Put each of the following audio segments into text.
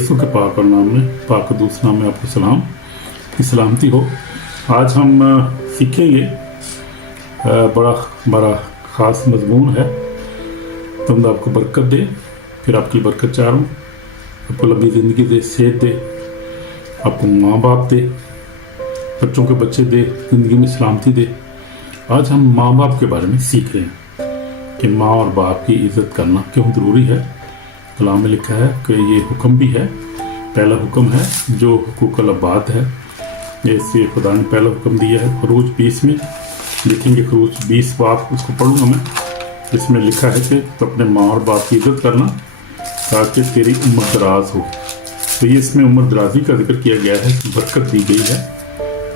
यीशु के पाक और नाम में पाक दूस नाम में आपको सलाम की सलामती हो। आज हम सीखेंगे बड़ा ख़ास मजमून है। तुम आपको बरकत दे, फिर आपकी बरकत चाहूँ, आपको लंबी ज़िंदगी दे, सेहत दे, आपको माँ बाप दे, बच्चों के बच्चे दे, ज़िंदगी में सलामती दे। आज हम माँ बाप के बारे में सीख रहे हैं कि माँ और बाप की इज़्ज़त करना क्यों ज़रूरी है। कलाम में लिखा है कि ये हुक्म भी है, पहला हुक्म है जो हुकूक अल-अबाद है। इससे खुदा ने पहला हुक्म दिया है। खरूज 20 में लिखेंगे, खरूज 20 बाप उसको पढ़ूँगा मैं। इसमें लिखा है कि तो अपने माँ और बाप की इज़्ज़त करना ताकि तेरी उम्र दराज हो। तो ये इसमें उम्र दराजी का जिक्र किया गया है, बरकत दी गई है,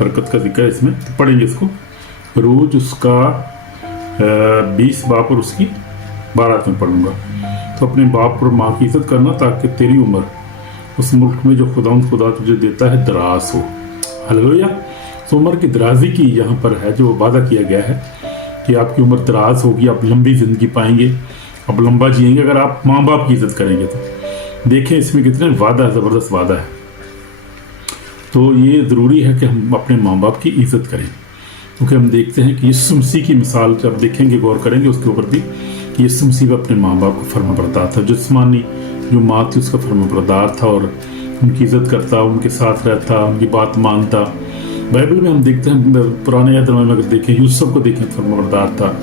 बरकत का जिक्र इसमें। तो पढ़ेंगे इसको। खरूज उसका 20 बाप और उसकी 12 में पढ़ूँगा। तो अपने बाप और माँ की इज़्ज़त करना ताकि तेरी उम्र उस मुल्क में जो खुदा तुझे देता है दराज हो। हालेलुया। तो उम्र की दराजी की यहाँ पर है जो वादा किया गया है कि आपकी उम्र दराज होगी, आप लंबी ज़िंदगी पाएंगे, आप लंबा जिएंगे अगर आप माँ बाप की इज़्ज़त करेंगे। तो देखें इसमें कितने वादा, ज़बरदस्त वादा है। तो ये ज़रूरी है कि हम अपने माँ बाप की इज़्ज़त करें, क्योंकि हम देखते हैं कि यीशु मसीह की मिसाल जब देखेंगे, गौर करेंगे उसके ऊपर भी, यीशु मसीह अपने माँ बाप को फर्माबरदार था। जिस्मानी जो माँ थी उसका फर्माबरदार था और उनकी इज़्ज़त करता, उनके साथ रहता, उनकी बात मानता। बाइबल में हम देखते हैं, पुराने याद में अगर देखें, यूसुफ को देखें फर्माबरदार था,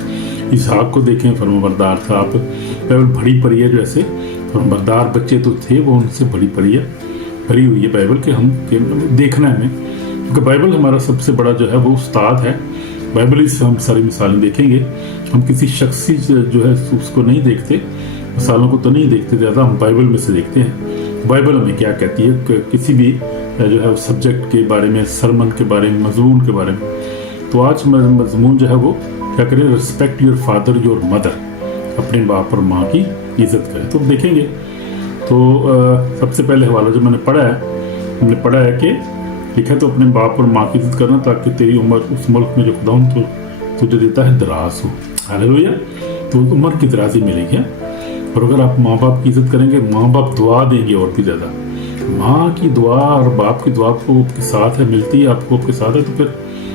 इसहाक को देखें फर्माबरदार था। आप बाइबल भरी पड़ी है, जैसे फर्माबरदार बच्चे तो थे, वो उनसे भरी पड़ी है, भरी हुई है बाइबल के हम देखना है हमें, क्योंकि बाइबल हमारा सबसे बड़ा जो है वो उस्ताद है। बाइबल ही से हम सारी मिसालें देखेंगे। हम किसी शख्सी जो है उसको नहीं देखते, मिसालों को तो नहीं देखते ज़्यादा, हम बाइबल में से देखते हैं बाइबल हमें क्या कहती है किसी भी जो है सब्जेक्ट के बारे में, सरमन के बारे में, मजमून के बारे में। तो आज मजमून जो है वो क्या करें, respect your father your mother, अपने बाप और माँ की इज़्ज़त करें। तो देखेंगे। तो सबसे पहले हवाला जो मैंने पढ़ा है, हमने पढ़ा है कि लिखा तो अपने बाप और माँ की इज़्ज़त करना ताकि तेरी उम्र उस मुल्क में जो खुदा तो तुझे देता है दराज हो। हालेलुया। तो उम्र की दराजी मिलेगी। और अगर आप माँ बाप की इज़्ज़त करेंगे, माँ बाप दुआ देंगे और भी ज़्यादा। माँ की दुआ और बाप की दुआ आपको आपके साथ है, मिलती है आपको आपके साथ है, तो फिर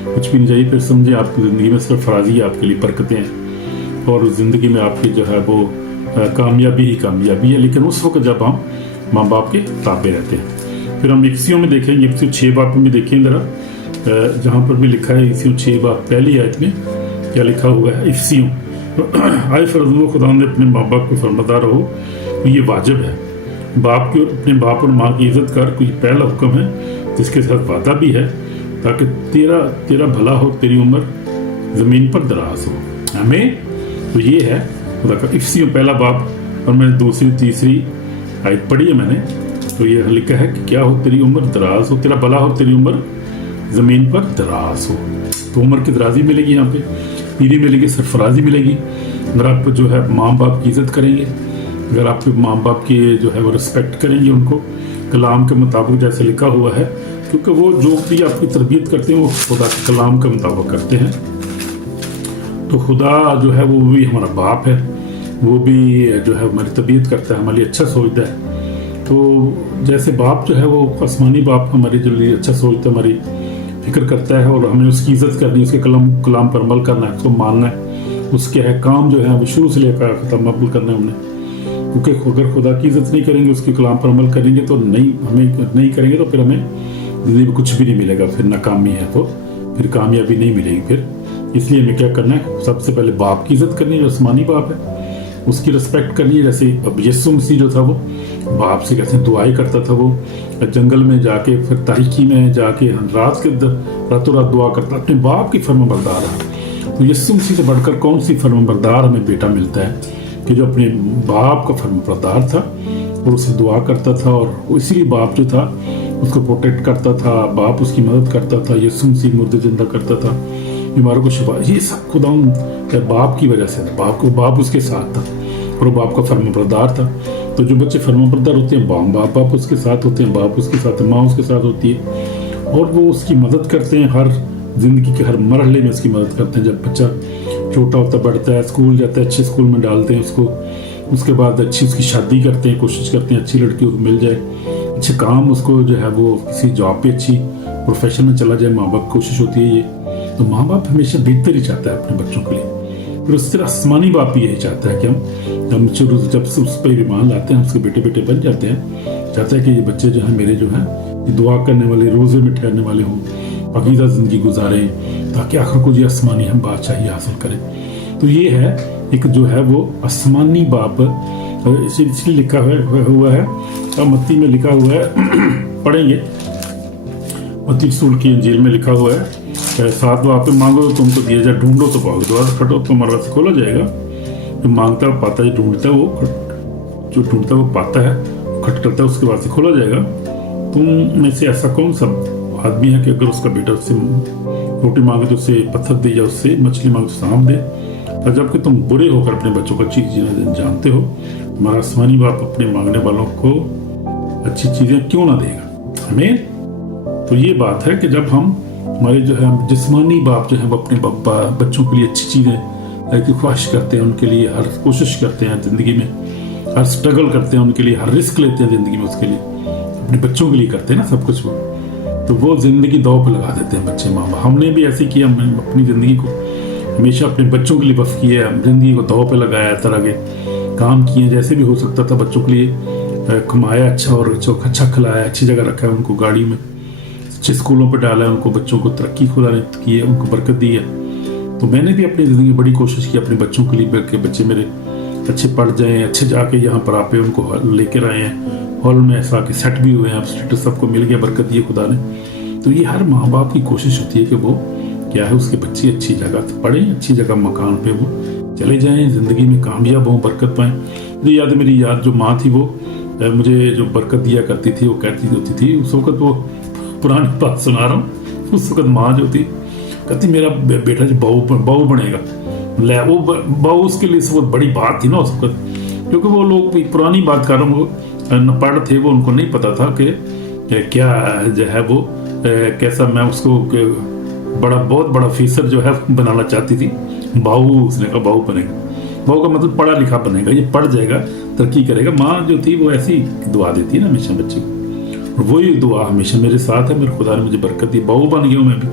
कुछ भी नहीं चाहिए। फिर समझे आपकी ज़िंदगी में सिर्फ फराजी आपके लिए बरकतें हैं और ज़िंदगी में आपकी जो है वो कामयाबी ही कामयाबी है। लेकिन उस वक्त जब हम माँ बाप के ताबे रहते हैं। फिर हम इफ्सियों में देखेंगे, इफ्सियों 6 बाप में देखेंगे ज़रा, जहाँ पर भी लिखा है इफ्सियों 6 बाप पहली आयत में क्या लिखा हुआ है। इफ्सियों आए फरज़ो खुदा ने अपने माँ बाप को फरमादार रहो, तो ये वाजिब है। बाप की अपने बाप और माँ की इज़्ज़त कर, कोई पहला हुक्म है जिसके साथ वादा भी है ताकि तेरा भला हो, तेरी उम्र ज़मीन पर दराज हो। हमें तो ये है खुदा का। इफ्सियों पहला बाप, और मैंने दूसरी तीसरी आयत पढ़ी है मैंने, तो ये लिखा है कि क्या हो, तेरी उम्र दराज हो, तेरा भला हो, तेरी उम्र ज़मीन पर दराज हो। तो उम्र की दराजी मिलेगी, यहाँ पे पीरी मिलेगी, सरफराजी मिलेगी अगर आप जो है माँ बाप की इज़्ज़त करेंगे, अगर आप माँ बाप की जो है वो रिस्पेक्ट करेंगे उनको कलाम के मुताबिक जैसे लिखा हुआ है, क्योंकि वो जो भी आपकी तरबियत करते हैं वो खुदा के कलाम के मुताबिक करते हैं। तो खुदा जो है वो भी हमारा बाप है, वो भी जो है हमारी तरबियत करता है, हमारे लिए अच्छा सोचता है। तो जैसे बाप जो है वो आसमानी बाप हमारे जो लिए अच्छा सोचता है, हमारी फिक्र करता है और हमें उसकी इज़्ज़त करनी है, उसके कलाम पर अमल करना है, उसको मानना है, उसके अहकाम जो है वो शुरू से लेकर ख़त्म अमल करना है हमने। क्योंकि अगर खुदा की इज़्ज़त नहीं करेंगे, उसके कलाम पर अमल करेंगे तो हमें नहीं करेंगे तो फिर हमें ज़िंदगी में कुछ भी नहीं मिलेगा, फिर नाकामी है, तो फिर कामयाबी नहीं मिलेगी। फिर इसलिए हमें क्या करना है, सबसे पहले बाप की इज़्ज़त करनी है जो आसमानी बाप है, उसकी रिस्पेक्ट करनी है। जैसे अब यीशु मसीह जो था वो बाप से कैसे दुआएं करता था, वो जंगल में जाके, फिर तारीकी में जाके रातों रात दुआ करता, अपने बाप की फर्माबरदार है। तो यीशु मसीह से बढ़कर कौन सी फर्माबरदार हमें बेटा मिलता है कि जो अपने बाप का फर्माबरदार था और उसे दुआ करता था, और इसीलिए बाप जो था उसको प्रोटेक्ट करता था, बाप उसकी मदद करता था। यीशु मसीह मुर्दे जिंदा करता था, बीमारों को शिफा, ये सब खुदा बाप की वजह से था। बाप उसके साथ था और बाप का फर्माबरदार था। तो जो बच्चे फर्माबरदार होते हैं, बाप उसके साथ होते हैं, बाप उसके साथ है, माँ उसके साथ होती है और वो उसकी मदद करते हैं, हर जिंदगी के हर मरहले में उसकी मदद करते हैं। जब बच्चा छोटा होता बढ़ता है, स्कूल जाता है, अच्छे स्कूल में डालते हैं उसको, उसके बाद अच्छी उसकी शादी करते हैं, कोशिश करते हैं अच्छी लड़की उसको मिल जाए, अच्छे काम, उसको जो है वो किसी जॉब पे अच्छी प्रोफेशन में चला जाए, माँ बाप की कोशिश होती है ये। तो माँ बाप हमेशा बेहतर ही चाहता है अपने बच्चों के लिए। फिर उस तरह आसमानी बाप भी यही चाहता है कि हम जब से उस पर ईमान लाते हैं, उसके बेटे बेटे बन जाते हैं, चाहता है कि ये बच्चे जो है मेरे जो है ये दुआ करने वाले, रोजे में ठहरने वाले हों, पकीज़ा ज़िंदगी गुजारें, ताकि आखिर को ये आसमानी हम बादशाही हासिल करें। तो ये है एक जो है वो आसमानी बाप, इसलिए लिखा हुआ है मत्ती में लिखा हुआ है, पढ़ेंगे मत्ती रसूल की इंजील में लिखा हुआ है 7 बाप मांगो तो तुमको दिया जाए, ढूंढो तो पाओगे, द्वार खटो तो तुम्हारा से खोला जाएगा। जो मांगता है पाता है, ढूंढता है जो ढूंढता है वो पाता है, खट करता है उसके बाद से खोला जाएगा। तुम में से ऐसा कौन सा आदमी है कि अगर उसका बेटा उससे रोटी मांगे तो उससे पत्थर दे, या उससे मछली मांगे तो सांप दे? और जबकि तुम बुरे होकर अपने बच्चों को अच्छी चीजें जानते हो, हमारा आसमानी बाप अपने मांगने वालों को अच्छी चीजें क्यों ना देगा हमें। तो ये बात है कि जब हम हमारे जो है जिस्मानी बाप जो है वो अपने बच्चों के लिए अच्छी चीजें की ख्वाहिश करते हैं, उनके लिए हर कोशिश करते हैं जिंदगी में, हर स्ट्रगल करते हैं उनके लिए, हर रिस्क लेते हैं जिंदगी में, उसके लिए अपने बच्चों के लिए करते हैं ना सब कुछ वो, तो वो जिंदगी दांव पे लगा देते हैं बच्चे माँ बाप। हमने भी ऐसे किया, हमने अपनी जिंदगी को हमेशा अपने बच्चों के लिए वक्फ किया, जिंदगी को दांव पे लगाया, तरह के काम किए जैसे भी हो सकता था बच्चों के लिए, कमाया अच्छा और अच्छा खिलाया, अच्छी जगह रखा है उनको, गाड़ी में अच्छे स्कूलों पे डाला है उनको, बच्चों को तरक्की खुदा ने की है, उनको बरकत दी है। तो मैंने भी अपनी ज़िंदगी बड़ी कोशिश की अपने बच्चों के लिए कि बच्चे मेरे अच्छे पढ़ जाएं, अच्छे जाके यहाँ पर आप उनको लेकर आए हैं, हॉल में ऐसा कि सेट भी हुए हैं, अब स्टेटस सबको मिल गया, बरकत दी खुदा ने। तो ये हर माँ बाप की कोशिश होती है कि वो क्या है उसके बच्चे अच्छी जगह पढ़ें, अच्छी जगह मकान पे वो चले जाएं, ज़िंदगी में कामयाब हों, बरकत पाएँ। तो मेरी याद जो माँ थी वो मुझे जो बरकत दिया करती थी, वो कहती होती थी उस वक्त, वो पुरानी बात सुना रहा हूँ, उस वक्त माँ जो थी कहती मेरा बेटा जो बहू बनेगा, वो बहू उसके लिए बहुत बड़ी बात थी ना उस वक्त, क्योंकि वो लोग पुरानी बात कर रहा हूँ, न पढ़ थे वो, उनको नहीं पता था कि क्या जो है वो कैसा मैं उसको बहुत बड़ा ऑफिसर जो है बनाना चाहती थी। बहू, उसने कहा बहू बनेगा, बहू का मतलब पढ़ा लिखा बनेगा, ये पढ़ जाएगा, तरक्की करेगा। माँ जो थी वो ऐसी दुआ देती है ना हमेशा बच्चे को, वही दुआ हमेशा मेरे साथ है। मेरे खुदा ने मुझे बरकत दी, बहू बन गया हूँ मैं भी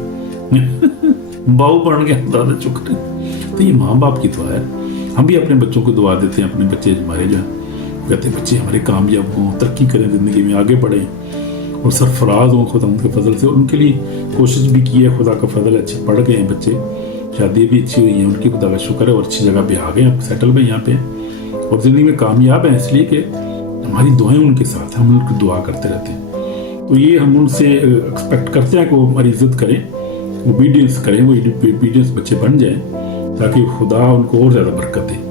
बहू बन गया, दादा शुक्र। तो ये माँ बाप की दुआ है। हम भी अपने बच्चों को दुआ देते हैं, अपने बच्चे हमारे जो कहते हैं बच्चे हमारे कामयाब हों, तरक्की करें, ज़िंदगी में आगे बढ़ें और सरफराज हों खुदा के फजल से। और उनके लिए कोशिश भी की है, खुदा का फजल, अच्छे पढ़ गए हैं बच्चे, शादी भी अच्छी हुई है उनकी, खुदा का शुक्र है, और अच्छी जगह पे आ गए, अब सेटल भी यहाँ पे और ज़िंदगी में कामयाब हैं, इसलिए कि हमारी दुआएं उनके साथ, हम उनकी दुआ करते रहते हैं। तो ये हम उनसे एक्सपेक्ट करते हैं कि वो हमारी इज्जत करें, ओबीडियंस करें, वो ओबीडियंस बच्चे बन जाएं, ताकि खुदा उनको और ज़्यादा बरकत दे।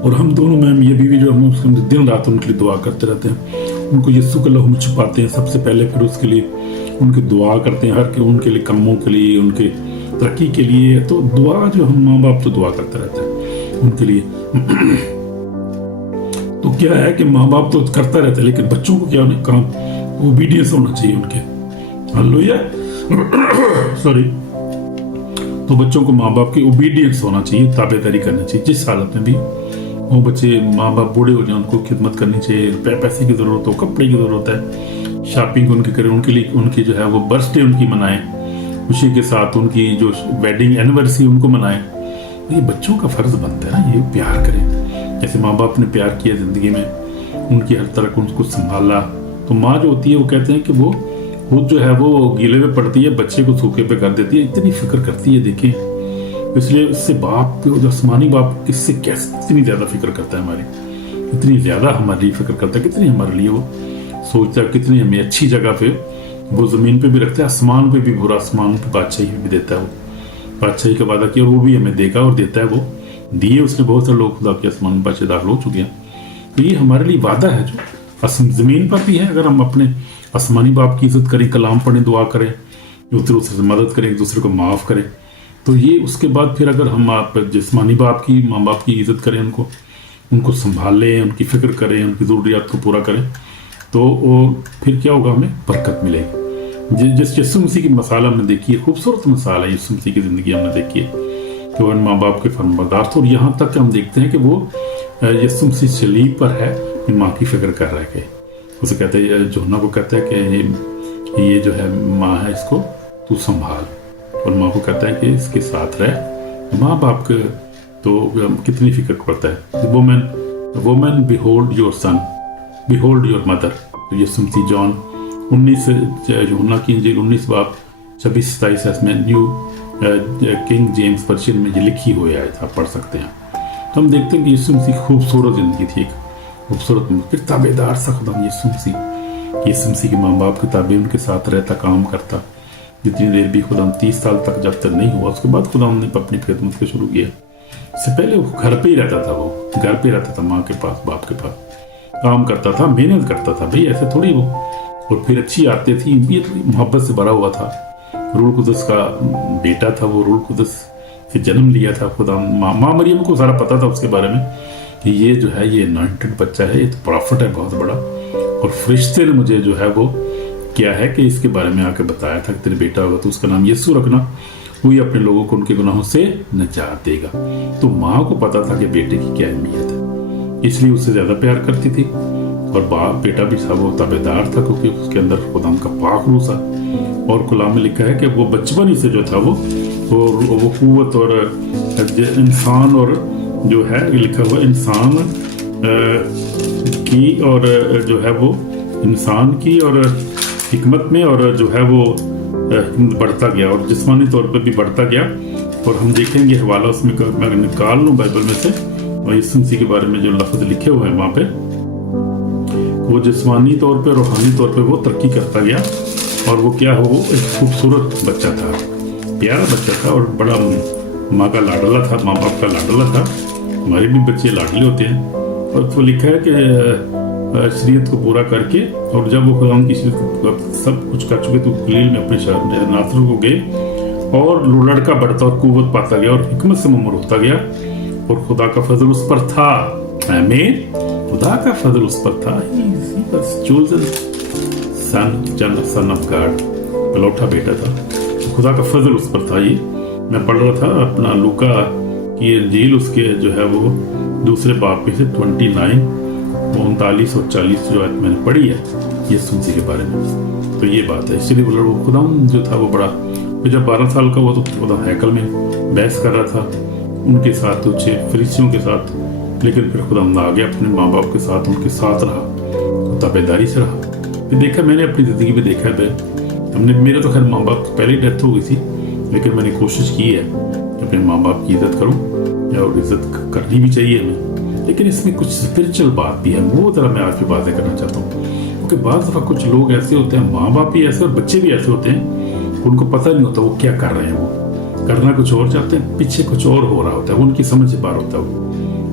और हम दोनों मैम ये भी जो हम दिन रात उनके लिए दुआ करते रहते हैं, उनको यीशु के लहू में छुपाते हैं सबसे पहले, फिर उसके लिए उनकी दुआ करते हैं, हर के उनके लिए कामों के लिए, उनके तरक्की के लिए। तो दुआ जो हम माँ बाप तो दुआ करते रहते हैं उनके लिए। तो क्या है कि माँ बाप तो करता रहता है, लेकिन बच्चों को क्या उन्हें काम ओबीडियंस होना चाहिए उनके, हालेलुया सॉरी। तो बच्चों को माँ बाप की ओबीडियंस होना चाहिए, ताबेदारी करनी चाहिए जिस हालत में भी वो बच्चे, माँ बाप बूढ़े हो जाए उनको खिदमत करनी चाहिए, पैसे की ज़रूरत हो, कपड़े की ज़रूरत है, शॉपिंग उनकी करें, उनके लिए उनकी जो है वो बर्थडे उनकी मनाएं खुशी के साथ, उनकी जो वेडिंग एनिवर्सरी उनको मनाएं। ये बच्चों का फ़र्ज़ बनता है ना, ये प्यार करें जैसे माँ बाप ने प्यार किया ज़िंदगी में, उनकी हर तरह को उनको संभाला। तो माँ जो होती है वो कहते हैं कि वो खुद जो है वो गीले में पड़ती है, बच्चे को सूखे पे कर देती है, इतनी फिक्र करती है। देखें, इसलिए इससे बाप जो आसमानी बाप किससे कैसे कितनी ज़्यादा फिक्र करता है हमारी, इतनी ज़्यादा हमारे लिए फिक्र करता है, कितनी हमारे लिए वो सोचता है, कितनी हमें अच्छी जगह पे वो ज़मीन पे भी रखता है, आसमान पे भी, पूरा आसमान पे बादशाही भी देता है। वो बादशाही का वादा किया और वो भी हमें देगा और देता है, वो दिए उसने। बहुत सारे लोग खुदा के आसमान में बादशाह दाखिल हो चुके हैं। तो ये हमारे लिए वादा है जो ज़मीन पर भी है। अगर हम अपने आसमानी बाप की इज्जत करें, कलाम पढ़ें, दुआ करें, एक दूसरे से मदद करें, एक दूसरे को माफ़ करें, तो ये उसके बाद फिर अगर हम आप जिस्मानी बाप की, माँ बाप की इज्जत करें, उनको संभालें, उनकी फ़िक्र करें, उनकी ज़रूरियात को पूरा करें, तो फिर क्या होगा, हमें बरकत मिलेगी। जिस यीशु मसीह की मिसाल हमने देखी है, खूबसूरत मिसाल है यीशु मसीह की ज़िंदगी हमने देखी है कि वो माँ बाप के फरमाबरदार थे। और यहाँ तक कि हम देखते हैं कि वो यीशु मसीह सलीब पर है, माँ की फ़िक्र कर रहे थे उसे कहते हैं, जोहन्ना को कहता है कि ये जो है माँ है, इसको तू संभाल, और माँ को कहता है कि इसके साथ रह। माँ बाप के तो कितनी फिक्र पड़ता है। Women behold your son, behold your mother. Yeshu Masih John 19 Yuhanna की इंजील 19 बाब 26-27 में न्यू किंग जेम्स वर्जन में ये लिखी हुई है, आप पढ़ सकते हैं। तो हम देखते हैं कि यीशु मसीह खूबसूरत जिंदगी थी, एक खूबसूरत, फिर ताबेदार सा खुदा यीशु मसीह के माँ बाप के ताबे उनके साथ रहता, काम करता। जितनी देर भी खुदा 30 साल तक जब तक नहीं हुआ, उसके बाद खुदा ने अपनी खिदमत को शुरू किया। इससे पहले वो घर पे ही रहता था, वो घर पे रहता था, माँ के पास, बाप के पास काम करता था, मेहनत करता था भाई, ऐसे थोड़ी वो। और फिर अच्छी आदतें थी, मोहब्बत से भरा हुआ था। रूल कुदस का बेटा था वो, रूल कुदस से जन्म लिया था खुदा। माँ मरियम को सारा पता था उसके बारे में कि ये जो है ये अनॉइंटेड बच्चा है, ये तो प्रॉफिट है बहुत बड़ा। और फरिश्ते ने मुझे जो है वो क्या है कि इसके बारे में आके बताया था कि तेरे बेटा होगा तो उसका नाम यीशु रखना, वही अपने लोगों को उनके गुनाहों से निजात देगा। तो माँ को पता था कि बेटे की क्या अहमियत है, इसलिए उससे ज्यादा प्यार करती थी। और बाप बेटा भी था वो ताबेदार था, क्योंकि उसके अंदर खुदा का पाक रूह था। और कलाम में लिखा है कि वो बचपन ही से जो था वो कुव्वत और इंसान, और जो है लिखा हुआ इंसान की, और जो है वो इंसान की और हिकमत में, और जो है वो बढ़ता गया और जिस्मानी तौर पर भी बढ़ता गया। और हम देखेंगे हवाला उसमें मैं निकाल लूँ बाइबल में से, और यीशु मसीह के बारे में जो लफ्ज लिखे हुए हैं वहाँ पे, वो जिस्मानी तौर पे, रूहानी तौर पे वो तरक्की करता गया। और वो क्या हो, वो एक खूबसूरत बच्चा था, प्यारा बच्चा था, और बड़ा माँ का लाडला था, माँ बाप का लाडला था। हमारे भी बच्चे लाडले होते हैं। और तो लिखा है कि शरीयत को पूरा करके, और जब वो खुदा की सब कुछ कर चुके तो गलील में अपने नासरों को गए, और लड़का बढ़ता और कुव्वत पाता गया और हिकमत से मुमर होता गया, और खुदा का फजल उस पर था। आमीन। खुदा का फजल उस पर था। सन ऑफ गॉड, लौटा बेटा था, खुदा का फजल उस पर था। ये मैं पढ़ रहा था अपना लूका की इंजील, उसके जो है वो दूसरे बाब में से 29, 39 और 40 जो मैंने पढ़ी है यीशु मसीह के बारे में। तो ये बात है, इसलिए वो खुदा जो था वो बड़ा, जब 12 साल का हुआ तो खुदा हैकल में बहस कर रहा था उनके साथ, कुछ फरीसियों के साथ। लेकिन फिर खुदा आ गया अपने माँ बाप के साथ, उनके साथ रहा, ताबेदारी से रहा। फिर देखा मैंने अपनी ज़िंदगी में देखा है, हमने, मेरे तो खैर माँ बाप पहले ही डेथ हो गई थी, लेकिन मैंने कोशिश की है कि अपने माँ बाप की इज्जत करूँ, या इज्जत करनी भी चाहिए हमें। लेकिन इसमें कुछ स्पिरिचुअल बात भी है, वो ज़रा मैं आज की बातें करना चाहता हूँ। क्योंकि बाज़ दफ़ा कुछ लोग ऐसे होते हैं, माँ बाप भी ऐसे और बच्चे भी ऐसे होते हैं, उनको पता नहीं होता वो क्या कर रहे हैं, वो करना कुछ और चाहते हैं, पीछे कुछ और हो रहा होता है, उनकी समझ से बाहर होता है। वो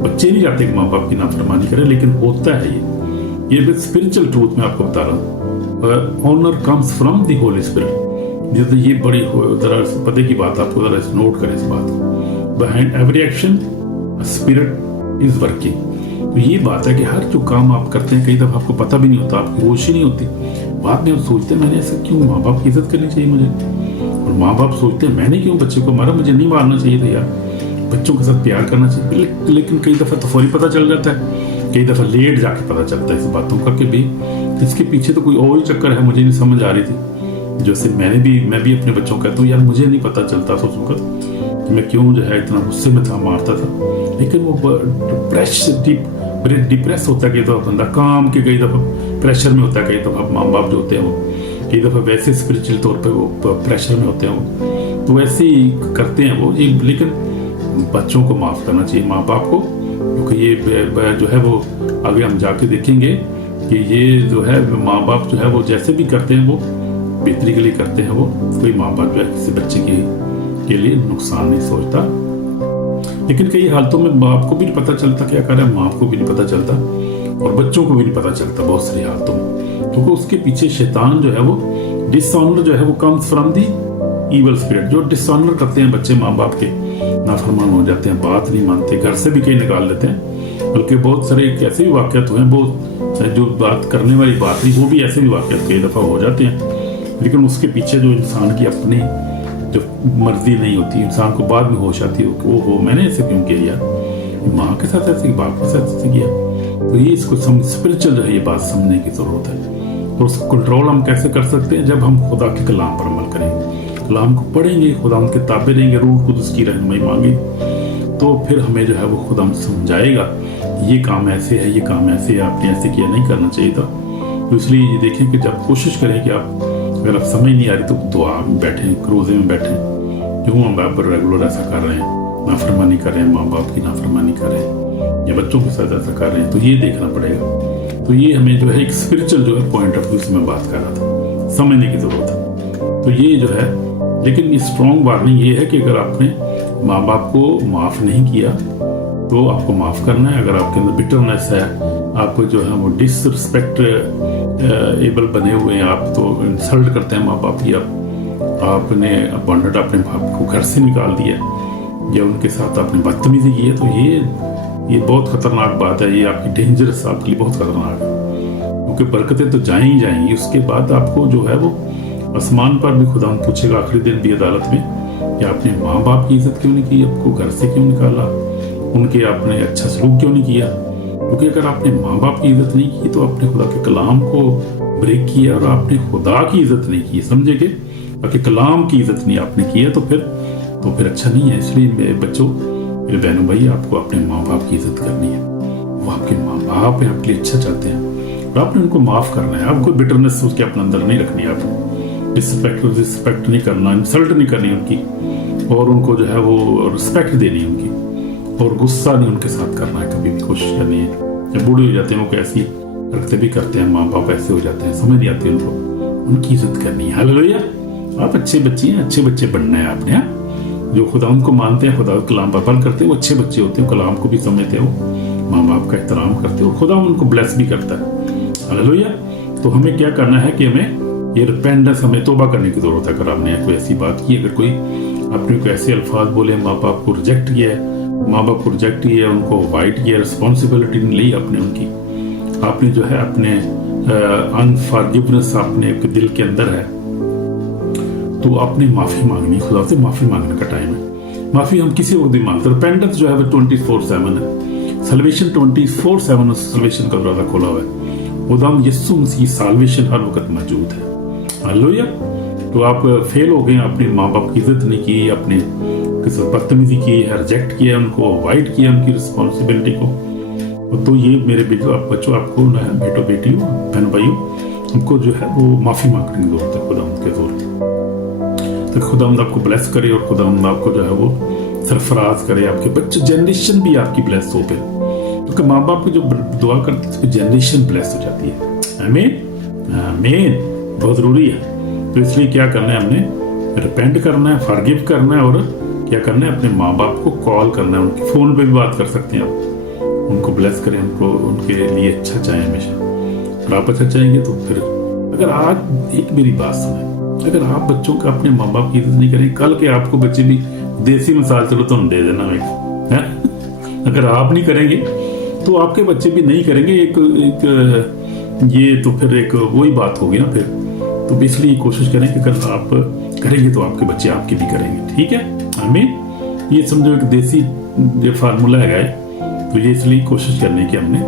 बच्चे नहीं चाहते कि माँ बाप की नाफरमानी करें, लेकिन होता है ये स्पिरिचुअल ट्रूथ मैं आपको बता रहा हूँ। Honour comes from the Holy Spirit. जैसे ये बड़ी जरा पते की बात, आपको जरा नोट करें इस बात। Behind every action spirit is working. तो ये बात है कि हर जो काम आप करते हैं, कई दफा आपको पता भी नहीं होता, आपकी होश ही नहीं होती। बाद में आप सोचते हैं मैंने ऐसा क्यों, माँ बाप की इज्जत करनी चाहिए मुझे। और माँ बाप सोचते हैं मैंने क्यों बच्चे को मारा, मुझे नहीं मारना चाहिए था यार, बच्चों के साथ प्यार करना चाहिए। लेकिन कई दफा तो फौरी पता चल जाता है, कई दफा लेट जाके पता चलता है इस बातों का कि भी इसके पीछे तो कोई और ही चक्कर है, मुझे नहीं समझ आ रही थी। जैसे मैं भी अपने बच्चों को कहता हूँ यार, मुझे नहीं पता चलता सोचूं कि मैं क्यों जो है इतना गुस्से में था, मारता था। लेकिन वो डिप्रेस होता है कई दफा बंदा, काम के कई दफा प्रेशर में होता है, कई दफा माँ बाप जो होते हैं वो कई दफा वैसे स्पिरिचुअल तौर पे वो प्रेशर में होते हैं, वो तो वैसे ही करते हैं वो। लेकिन बच्चों को माफ करना चाहिए माँ बाप को, क्योंकि ये जो है वो आगे हम जाके देखेंगे कि ये जो है माँ बाप जो है वो जैसे भी करते हैं वो बेहतरी के लिए करते हैं। वो कोई माँ बाप जो है किसी बच्चे के लिए नुकसान नहीं सोचता। लेकिन कई हालतों में बाप को भी नहीं पता चलता क्या कर रहा है, माँ को भी नहीं पता चलता, और बच्चों को भी नहीं पता चलता बहुत सारी हालतों में, क्योंकि उसके पीछे शैतान जो है वो डिसऑनर जो है वो comes from the evil spirit. जो डिसऑनर करते हैं बच्चे माँ बाप के, नाफरमान हो जाते हैं, बात नहीं मानते, घर से भी कई निकाल लेते हैं। बल्कि बहुत सारे ऐसे भी वाक़यात हुए हैं, बहुत जो बात करने वाली बात नहीं, वो भी ऐसे भी वाक़यात कई दफ़ा हो जाते हैं। लेकिन उसके पीछे जो इंसान की अपनी जो मर्जी नहीं होती, इंसान को बाद में होश आती है, वो मैंने ऐसे क्यों किया यार, माँ के साथ ऐसे, बाप के साथ ऐसे किया, तो ये इसको स्पिरिचुअल जो है ये बात समझने की ज़रूरत है। और उसको कंट्रोल हम कैसे कर सकते हैं? जब हम खुदा के कलाम पर अमल करेंगे, कलाम को पढ़ेंगे, खुदा उनके किताबें लेंगे, रूह कुदस की रहनुमाई मांगे, तो फिर हमें जो है वो खुदा हम समझाएगा ये काम ऐसे है, ये काम ऐसे है, आपने ऐसे किया, नहीं करना चाहिए था। तो इसलिए ये देखें कि जब कोशिश करें कि आप अगर आप समझ नहीं आ रही तो दुआ में बैठें, रोज़े में बैठें, जो हम बाप रेगुलर ऐसा कर रहे हैं, नाफरमानी कर रहे हैं, माँ बाप की नाफरमानी कर रहे हैं या बच्चों के साथ ऐसा कर रहे हैं, तो ये देखना पड़ेगा। तो ये हमें जो है एक स्पिरिचुअल जो है पॉइंट ऑफ व्यू से मैं बात कर रहा था, समझने की ज़रूरत है। तो ये जो है, लेकिन स्ट्रॉन्ग वार्निंग ये है कि अगर आपने माँ बाप को माफ़ नहीं किया तो आपको माफ़ करना है। अगर आपके अंदर बिटरनेस है, आपको जो है वो डिसरिस्पेक्ट एबल बने हुए हैं, आप तो इंसल्ट करते हैं माँ बाप की, आपने अबॉन्डेड अपने बाप को घर से निकाल दिया या उनके साथ आपने बदतमीजी की है, तो ये बहुत खतरनाक बात है। ये आपकी डेंजरस, आपके लिए बहुत खतरनाक है, क्योंकि बरकतें तो जाएं ही जाएंगी। उसके बाद आपको जो है वो आसमान पर भी खुदा पूछेगा आखिरी दिन भी अदालत में कि आपने माँ बाप की इज्जत क्यों नहीं की, आपको घर से क्यों निकाला, उनके आपने अच्छा सलूक क्यों नहीं किया। क्योंकि अगर आपने माँ बाप की इज्जत नहीं की तो आपने खुदा के कलाम को ब्रेक किया और आपने खुदा की इज्जत नहीं की, समझे कि आपके कलाम की इज्जत नहीं आपने की है, तो फिर अच्छा नहीं है। इसलिए मेरे बच्चों, मेरे बहनों भाई, आपको अपने माँ बाप की इज्जत करनी है। वो आपके माँ बाप हैं, आपके लिए अच्छा चाहते हैं और आपने उनको माफ़ करना है। आपको बिटरनेस उसके अपने अंदर नहीं रखनी है, आपको डिसरिस्पेक्ट नहीं करना, इंसल्ट नहीं करनी उनकी, और उनको जो है वो रिस्पेक्ट देनी है उनकी, और गुस्सा नहीं उनके साथ करना है, कभी भी कोशिश करनी है। जब बूढ़े हो जाते हैं वो कैसी रखते भी करते हैं, माँ बाप ऐसे हो जाते हैं, समझ नहीं आती उनको, उनकी इज्जत करनी है। हालेलुया। आप अच्छे बच्चे हैं, अच्छे बच्चे बनना है आपने। जो खुदा उनको मानते हैं, खुदा कलाम पर अमल करते हैं, वो अच्छे बच्चे होते हैं, कलाम को भी समझते हो, माँ बाप का एहतराम करते हो, खुदा उनको ब्लेस भी करता है। हालेलुया। तो हमें क्या करना है कि हमें ये रिपेंडेंस, हमें तौबा करने की जरूरत है। अगर आपने कोई ऐसी बात की, अगर कोई आपने कोई ऐसे अल्फाज बोले, माँ बाप को रिजेक्ट किया है, माँ बाप को रिजेक्ट किया, उनको अवॉइड किया, रिस्पॉन्सिबिलिटी नहीं ली आपने उनकी, आपने जो है अपने अनफॉरगिवनेस आपने दिल के अंदर है, तो आपने माफ़ी मांगनी, खुदा से माफ़ी मांगने का टाइम है। माफ़ी हम किसी वक्त भी मांगते हैं। रिपेंडेंस जो है वो 24/7 है। सल्वेशन 24/7 सल्वेशन का दरवाजा खोला हुआ है। खुदा यीशु मसीह साल्वेशन हर वक्त मौजूद है। हालेलुया। तो आप फेल हो गए, अपने माँ बाप की इज्जत नहीं की, अपने किसी बदतमीजी की है, रिजेक्ट किया, उनको अवॉइड किया, उनकी रिस्पॉन्सिबिलिटी को, तो ये मेरे बच्चों आपको बेटो बेटियों बहन भाइयों, हमको जो है वो माफ़ी मांगने की जरूरत है खुदा के जोर। तो खुदा आपको ब्लेस करे और खुदा आपको जो है वो सरफराज करे, आपके बच्चे जनरेशन भी आपकी ब्लेस हो पे, क्योंकि माँ बाप की जो दुआ करते हैं जनरेशन ब्लेस हो जाती है। आमीन आमीन। बहुत ज़रूरी है। तो इसलिए क्या करना है, हमने रिपेंट करना है, फॉरगिव करना है, और क्या करना है, अपने माँ बाप को कॉल करना है, उनके फ़ोन पे भी बात कर सकते हैं आप, उनको ब्लेस करें, उनको उनके लिए अच्छा चाहें हमेशा। और आप अच्छा चाहेंगे तो फिर, अगर आज एक मेरी बात सुने, अगर आप बच्चों का अपने माँ बाप की इज्जत नहीं करें, कल के आपको बच्चे भी देसी मिसाल चलो तो दे देना है। अगर आप नहीं करेंगे तो आपके बच्चे भी नहीं करेंगे। एक ये तो फिर एक वही बात होगी ना फिर। तो इसलिए कोशिश करें कि अगर आप करेंगे तो आपके बच्चे आपके भी करेंगे। ठीक है, हमें ये समझो एक देसी जो फार्मूला है, तो ये इसलिए कोशिश करने की हमने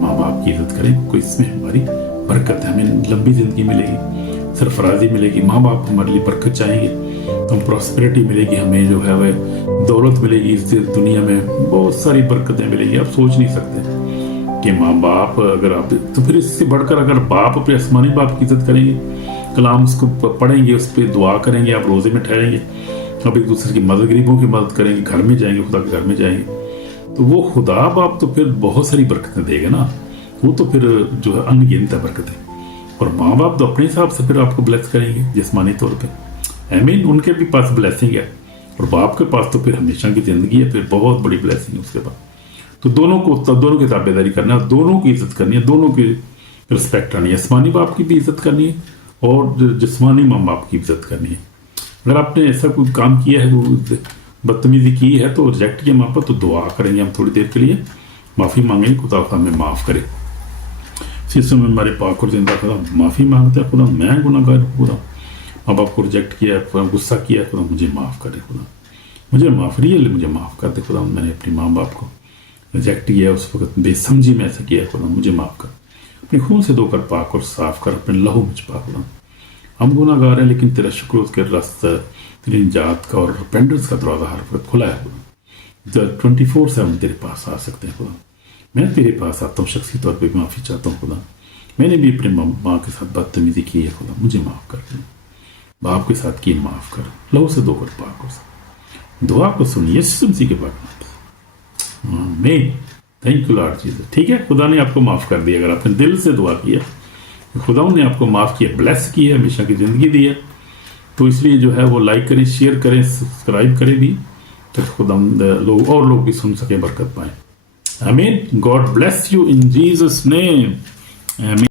माँ बाप की इज्जत करें, कोई इसमें हमारी बरकत है, हमें लंबी जिंदगी मिलेगी, सरफराजी मिलेगी। माँ बाप हमारे लिए बरकत चाहेंगे तो हम प्रॉस्पेरिटी मिलेगी, हमें जो है वह दौलत मिलेगी, इस दुनिया में बहुत सारी बरकतें मिलेगी। आप सोच नहीं सकते कि माँ बाप अगर आप, तो फिर इससे बढ़कर अगर बाप अपने आसमानी बाप की इज्जत करेंगे, कलाम उसको पढ़ेंगे, उस पर दुआ करेंगे, आप रोजे में ठहरेंगे, अब एक दूसरे की मदद, गरीबों की मदद करेंगे, घर में जाएंगे, खुदा के घर में जाएंगे, तो वो खुदा बाप तो फिर बहुत सारी बरकतें देगा ना। वो तो फिर जो है अनगिनत है बरकतें। और माँ बाप तो अपने हिसाब से फिर आपको ब्लेस करेंगे जिस्मानी तौर पे। आमीन। उनके भी पास ब्लेसिंग है और बाप के पास तो फिर हमेशा की जिंदगी है, फिर बहुत बड़ी ब्लेसिंग है उसके बाद। तो दोनों की ताबेदारी करना है, दोनों की इज्जत करनी है, दोनों की रिस्पेक्ट करनी है। आसमानी बाप की भी इज्जत करनी है और जिस्मानी माँ बाप की इज्जत करनी है। अगर आपने ऐसा कोई काम किया है, वो बदतमीजी की है, तो रिजेक्ट किया माँ बाप, तो दुआ करेंगे हम थोड़ी देर के लिए, माफ़ी मांगेंगे, खुदा हमें माफ़ करे। इस समय हमारे पाक और जिंदा खुदा माफ़ी मांगता है, खुदा मैं गुनाहगार हूँ, खुदा माँ बाप को रिजेक्ट किया, खुदा गुस्सा किया, खुदा मुझे माफ़ करे, खुदा मुझे माफ़ रियल मुझे माफ़ कर दे, खुदा मैंने अपनी माँ बाप को रिजेक्ट किया, उस वक्त बेसमझी में ऐसा किया, खुदा मुझे माफ़ कर, अपने खून से धोकर पाक और साफ कर, अपने लहू मुझ पाक खुदा। हम गुनाहगार हैं, लेकिन तेरा शुक्र के रास्ते तेरी निजात का और रिपेंटेंस का दरवाज़ा हर वक्त खुला है खुदा। 24/7 तेरे पास आ सकते हैं खुदा। मैं तेरे पास आता हूँ, शख्सी तौर पे माफ़ी चाहता हूँ खुदा। मैंने भी अपने माँ के साथ बदतमीजी की है खुदा, मुझे माफ़ कर दे। बाप के साथ की माफ़ कर, लहू से धोकर पाक हो। दुआ को सुनिए यीशु मसीह के पाक। आमीन। Thank you Lord Jesus. ठीक है, खुदा ने आपको माफ़ कर दिया। अगर आपने दिल से दुआ किया, खुदा ने आपको माफ़ किया, ब्लेस किया, हमेशा की ज़िंदगी दी है, तो इसलिए जो है वो लाइक करें, शेयर करें, सब्सक्राइब करें भी, ताकि खुदा लोग और लोग भी सुन सकें, बरकत पाएं। आमीन। God bless you in Jesus name. आमीन।